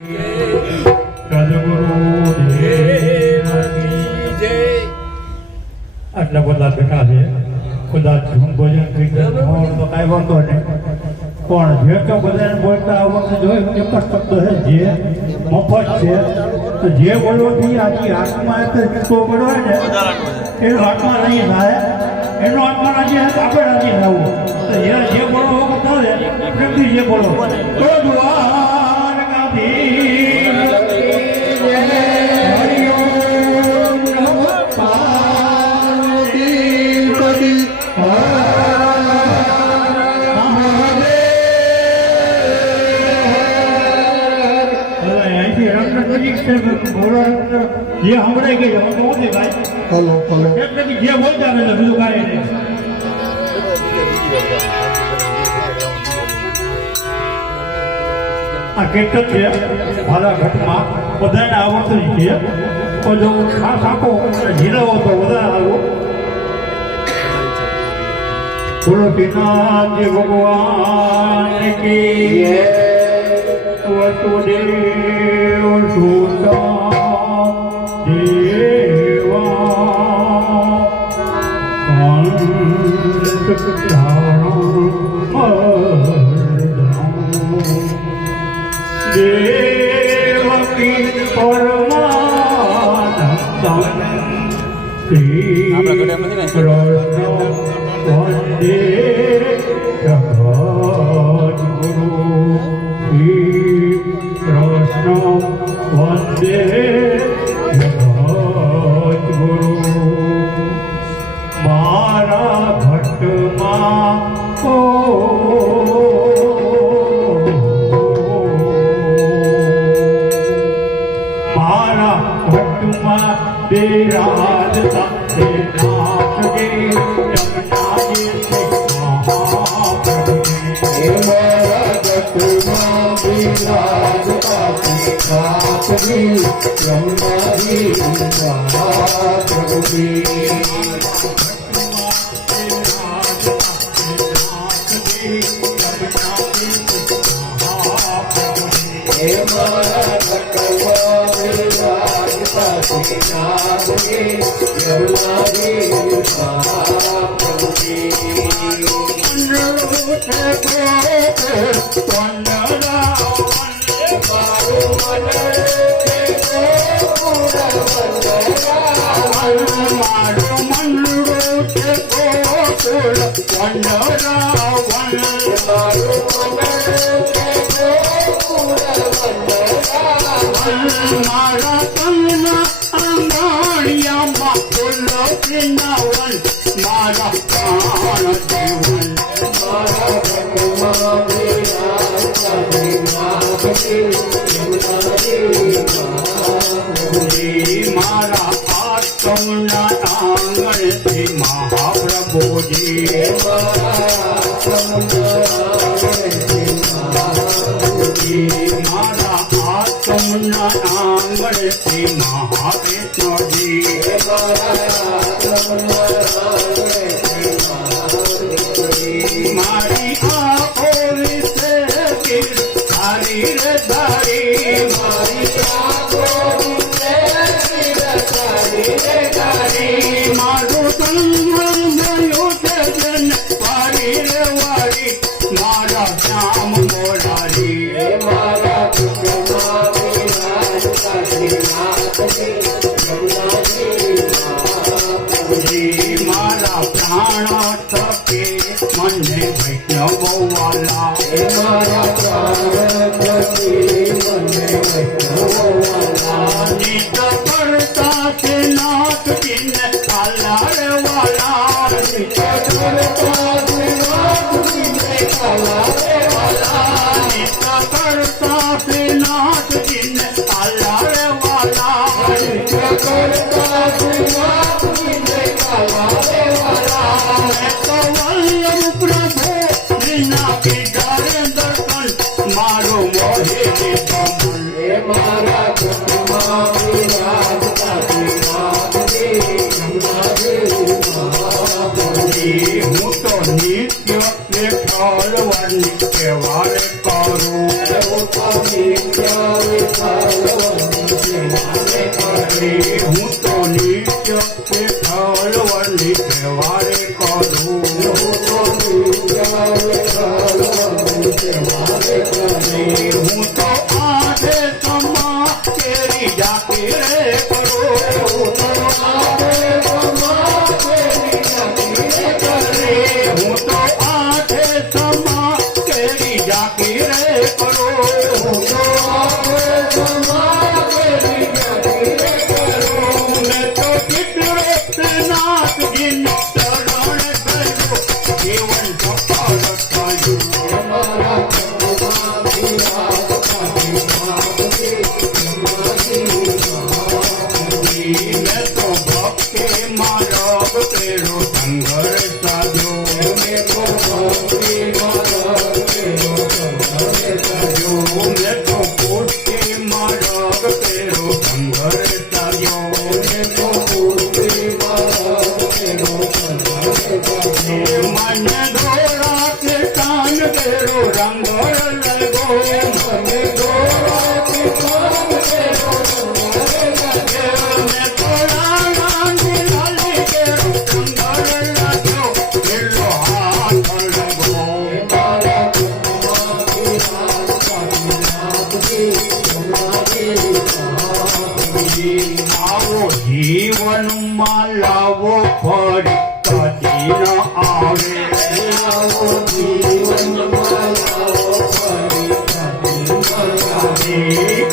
આટલા બધા બેઠા છે કદાચ ભોજન થઈ તો કાંઈ વાંધો નહીં, પણ જે તો બધાને બોલતા આ વખતે જોયું એક જ શબ્દ છે જે મફત છે. તો જે બોલવાથી આખી હાથમાં તો પડવાય ને એનો હાથમાં નહીં થાય, એનો હાથમાં રાજી આપણે રાજી થવું. તો જે બોલવો થાય પ્રેમથી જે બોલો તો જે હમણાં ગઈ છે ભાઈ હલો હલો એટલે કે જે બોલતા ને બીજું કાંઈ નહીં. આ કેટલ છે મારા ઘટમાં બધાને આવડતું જ છે, પણ જો ખાસ આખો ઝીલાવો તો વધારે આવ્યો. બોલો પિતાજી ભગવાન કી વસુદેવ સુતા દેવકી પરમાનંદ શ્રી કૃષ્ણ વંદે જગદ્ગુરુ શ્રી કૃષ્ણ વંદે જગદ્ગુરુ. મારા ભટ્ટમાં બિરાજતા નાથજી યમુનાજી મહાપ્રભુજી. મારા જગતમાં બિરાજતા નાથજી યમુનાજી મહાપ્રભુજી. મારા તમના આંગણિયામાં બોલો વૃંદાવન મારા પ્રાણ જીવન. મારા ભગવાન મારા આત્મના આંગણથી મહાપ્રભુજી. મારા આત્મના આંગણથી મહાકૃષ્ણજી. મારી આંખો વિશે હારી રે ધારી. મારી આંખો વિશે મારું સંગમ ગયું છે જન વારી રે વારી મારા શ્યામ મોરારી. મારા પ્રાણ થકે મને વૈષ્ણવ વાલા. મારા પ્રાણ થકે મને વૈષ્ણવ વાલા. નિત કરતા છે નાથ કિન કાલાર વાલા. નિત કરતા છે નાથ કિન કાલાર વાલા. નિત કરતા છે નાથ કિન કાલાર વાલા. નિત કરતા છે નાથ કિન કાલાર વાલા. મેં તો વલ્લભ પ્રભુ વિના પીધર દર્શન મારો મોહે કમલ. મારા ઘરમાં વિરાજતા હું તો નિત્ય વિઠ્ઠલ વંદિત કહેવાય કરું. હું તો નિત્ય વિઠ્ઠલ વંદિત તહેવારે કરું હું તો આઠે સમા કેરી જાતી રે કરું હું તો આઠે સમા કેરી જાતી રે કરું મેં તો નાથજીને શરણ થયો જીવન સફળ થયું મેં તો ભક્તિમાં રગ તેરો સંઘર્ષ સાધ્યો મેં તો પુષ્ટિમાં રગ તેરો સંઘર્ષ સાધ્યો મને દોરા કે કાન તેરો રંગ લગો મને દોરા કે કાન તેરો મેં થોડા નાની લાલી તેરો સંઘર લાગ્યો પેલો હાથ લગો આવો જીવનમાં લાવો ફરી કદી ન આવે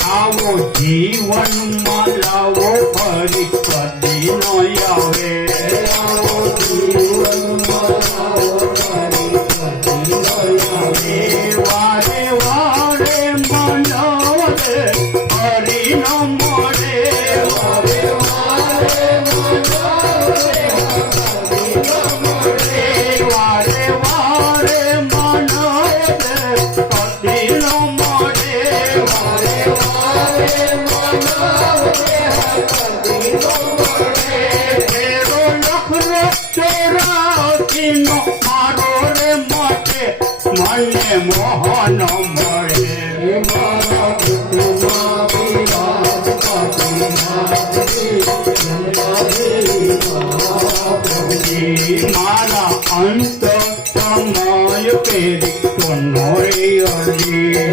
આવો જીવનમાં લાવો ફરી કદી ન આવે વારે વારે મનાવે હરી ન મળે વારે વારે મનાવે વારે વારે મનાવે કદી ન મળે વારે વારે તેરો લખનો ચોરાસીનો મારો રે માટે મને મોહન મળે મારા અંત સમય પેરી કોનો રે અરજી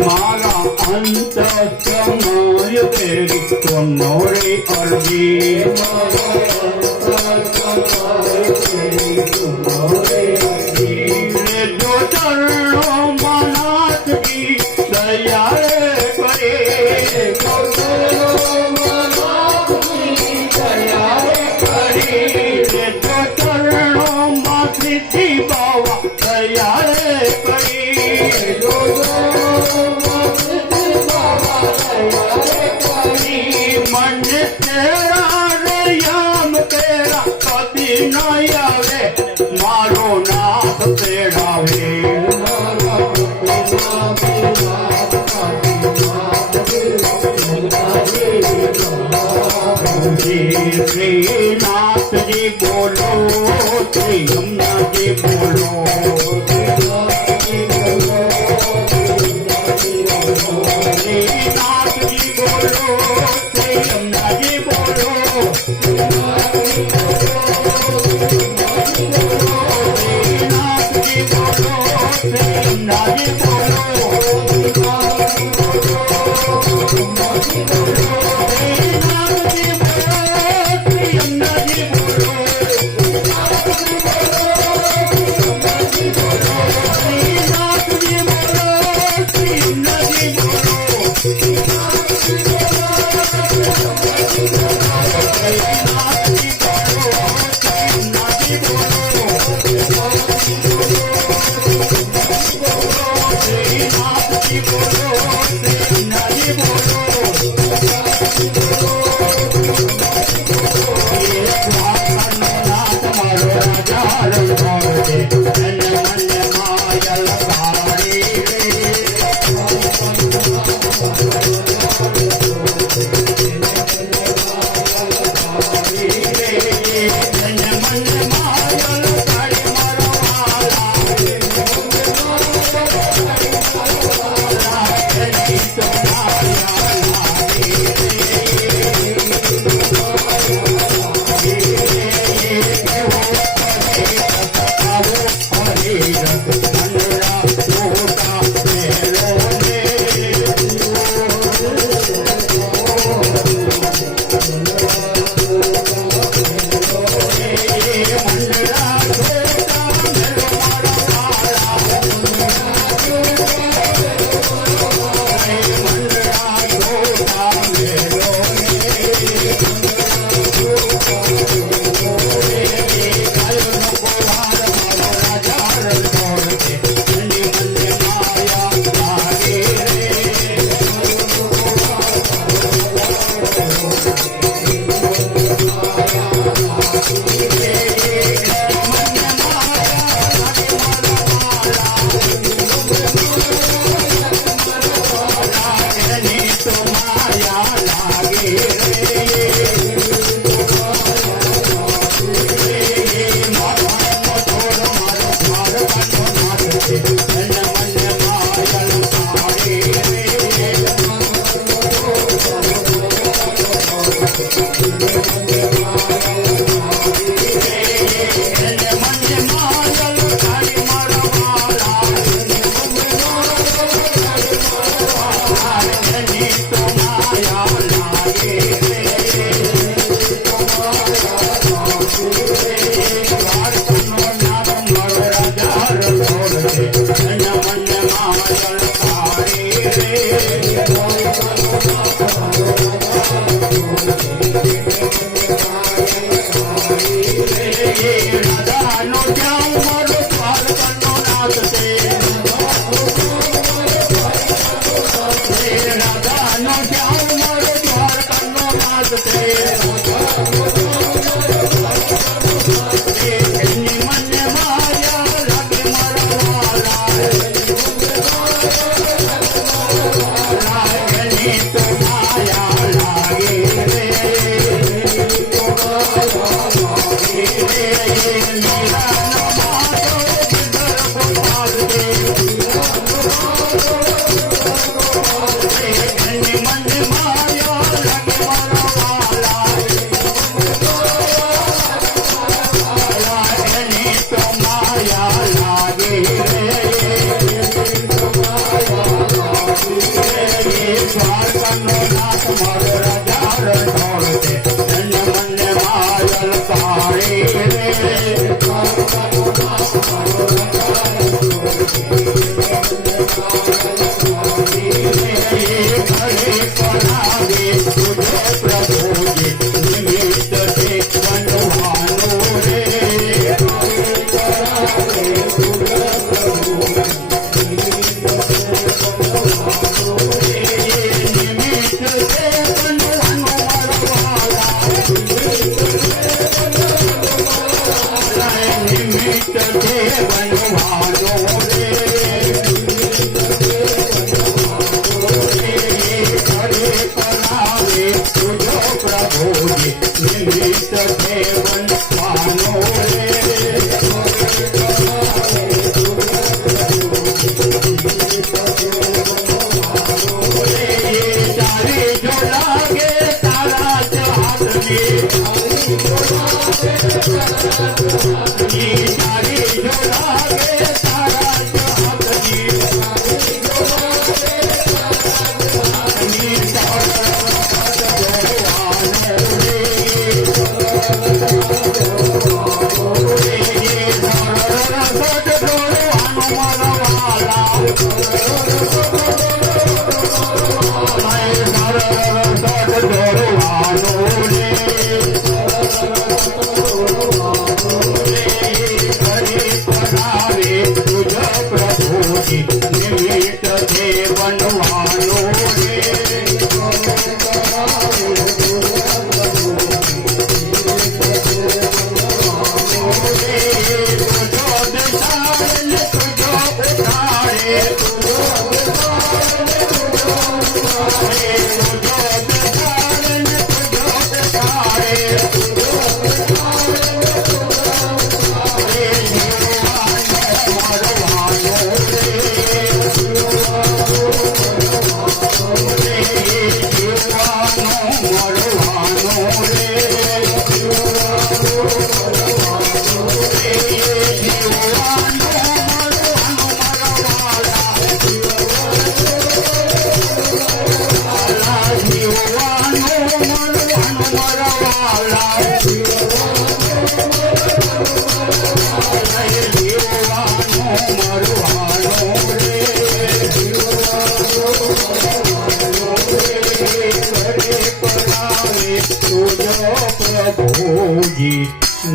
મારા અંત સમય પેરી કોનો રે અરજી જો ચરણો મનાથજી દયા કરે ચરણો માંથી બાવા દયા કરી મને તેરા રે યામ તેરા કદી ન આવે મારો નાથ તેડાવે શ્રીનાથજી બોલો શ્રી યમુનાજી બોલો શ્રીનાથજી બોલો શ્રી યમુનાજી બોલો શ્રીનાથજી બોલો શ્રી યમુનાજી બોલો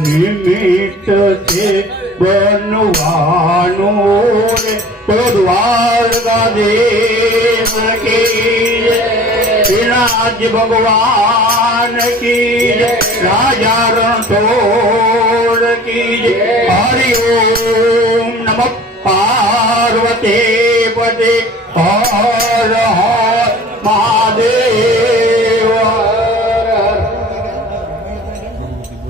નિમિત્ત છે બનવાનું द्वारकाधीश की श्रीनाथ भगवान की राजा रणछोड़ की हरि ओम नमः पार्वती पते हर हर